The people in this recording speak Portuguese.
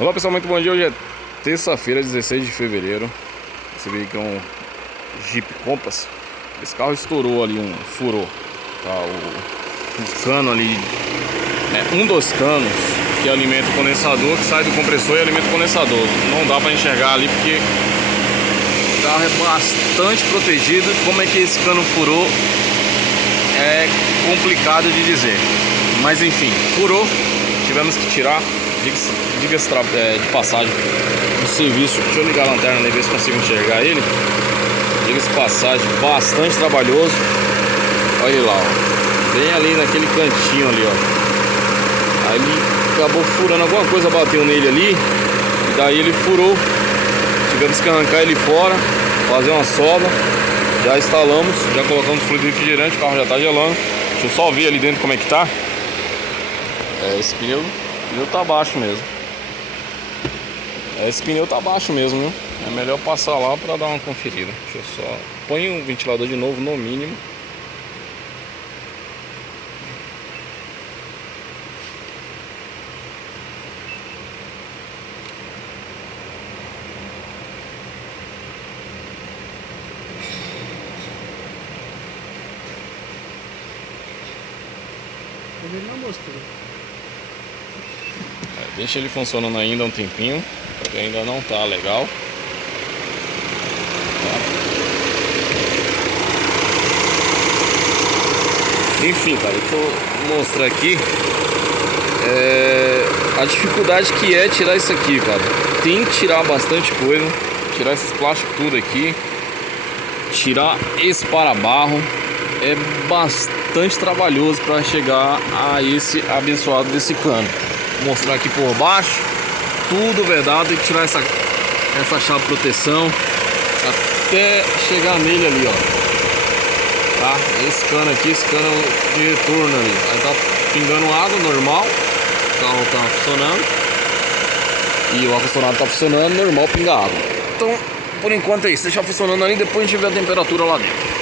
Olá pessoal, muito bom dia. Hoje é terça-feira, 16 de fevereiro. Esse veículo é um Jeep Compass. Esse carro estourou ali, furou, tá? O cano ali, um dos canos que alimenta o condensador, que sai do compressor e alimenta o condensador. Não dá pra enxergar ali porque o carro é bastante protegido. Como é que esse cano furou é complicado de dizer, mas enfim, furou, tivemos que tirar. Diga-se de passagem, o serviço, deixa eu ligar a lanterna e ver se consigo enxergar ele. Diga-se de passagem, bastante trabalhoso. Olha ele lá, ó, bem ali naquele cantinho ali, ó. Aí ele acabou furando, alguma coisa bateu nele ali, e daí ele furou. Tivemos que arrancar ele fora, fazer uma solda. Já instalamos, já colocamos fluido refrigerante, o carro já tá gelando. Deixa eu só ver ali dentro como é que tá. Esse pneu tá baixo mesmo. Esse pneu tá baixo mesmo, viu? É melhor passar lá pra dar uma conferida. Deixa eu só... Põe o ventilador de novo no mínimo. Ele não mostrou. Deixa ele funcionando ainda um tempinho, porque ainda não tá legal. Enfim, cara, deixa eu mostrar aqui a dificuldade que é tirar isso aqui, cara. Tem que tirar bastante coisa, tirar esses plásticos tudo aqui, tirar esse para-barro. É bastante trabalhoso para chegar a esse abençoado desse cano. Vou mostrar aqui por baixo, tudo vedado, tem que tirar essa chave de proteção até chegar nele ali, ó. Tá? Esse cano aqui, esse cano de retorno ali. Aí tá pingando água normal, o carro tá funcionando e o ar-condicionado tá funcionando, normal, pinga água. Então, por enquanto é isso, deixar funcionando ali, depois a gente vê a temperatura lá dentro.